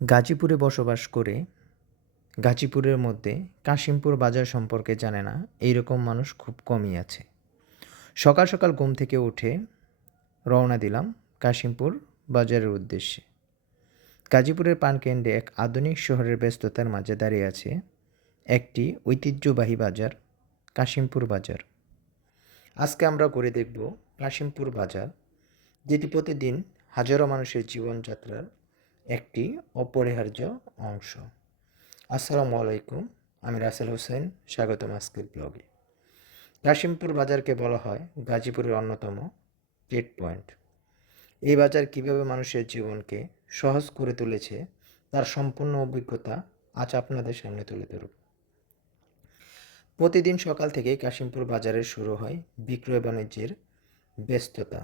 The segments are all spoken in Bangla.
গাজীপুরে বসবাস করে গাজীপুরের মধ্যে কাশিমপুর বাজার সম্পর্কে জানে না এইরকম মানুষ খুব কমই আছে। সকাল সকাল ঘুম থেকে উঠে রওনা দিলাম কাশিমপুর বাজারের উদ্দেশ্যে। গাজীপুরের প্রাণকেন্দ্রে এক আধুনিক শহরের ব্যস্ততার মাঝে দাঁড়িয়ে আছে একটি ঐতিহ্যবাহী বাজার, কাশিমপুর বাজার। আজকে আমরা ঘুরে দেখব কাশিমপুর বাজার, যেটি প্রতিদিন হাজারো মানুষের জীবনযাত্রার একটি অপরিহার্য অংশ। আসসালামু আলাইকুম, আমি রাসেল হোসেন, স্বাগতম আজকের ব্লগে। কাশিমপুর বাজারকে বলা হয় গাজীপুরের অন্যতম ট্রেড পয়েন্ট। এই বাজার কীভাবে মানুষের জীবনকে সহজ করে তুলেছে তার সম্পূর্ণ অভিজ্ঞতা আজ আপনাদের সামনে তুলে ধরব। প্রতিদিন সকাল থেকেই কাশিমপুর বাজারে শুরু হয় বিক্রয় বাণিজ্যের ব্যস্ততা।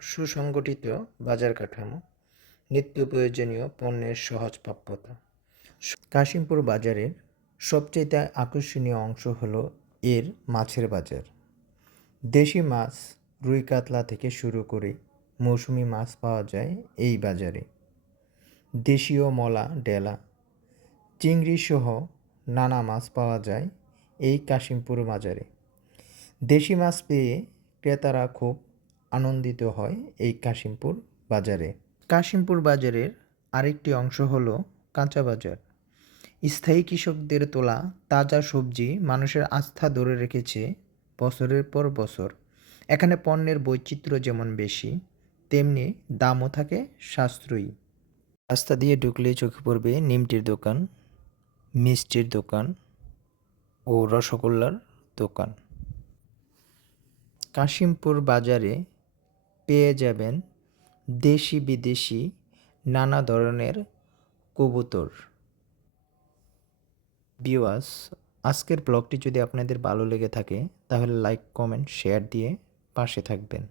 সুসংগঠিত বাজার কাঠামো, নিত্য প্রয়োজনীয় পণ্যের সহজ প্রাপ্যতা। কাশিমপুর বাজারের সবচেয়ে আকর্ষণীয় অংশ হলো এর মাছের বাজার। দেশি মাছ, রুই কাতলা থেকে শুরু করে মৌসুমি মাছ পাওয়া যায় এই বাজারে। দেশীয় মলা, ডেলা, চিংড়ি সহ নানা মাছ পাওয়া যায় এই কাশিমপুর বাজারে। দেশি মাছ পেয়ে ক্রেতারা খুব আনন্দিত হয় এই কাশিমপুর বাজারে। কাশিমপুর বাজারের আরেকটি অংশ হলো কাঁচা বাজার। স্থায়ী কৃষকদের তোলা তাজা সবজি মানুষের আস্থা ধরে রেখেছে বছরের পর বছর। এখানে পণ্যের বৈচিত্র্য যেমন বেশি, তেমনি দামও থাকে সাশ্রয়ী। রাস্তা দিয়ে ঢুকলেই চোখে পড়বে নিমটির দোকান, মিষ্টির দোকান ও রসগোল্লার দোকান। কাশিমপুর বাজারে পেয়ে যাবেন দেশি বিদেশি নানা ধরনের কবুতর। ভিউয়ার্স, আজকের ব্লগটি যদি আপনাদের ভালো লেগে থাকে তাহলে লাইক, কমেন্ট, শেয়ার দিয়ে পাশে থাকবেন।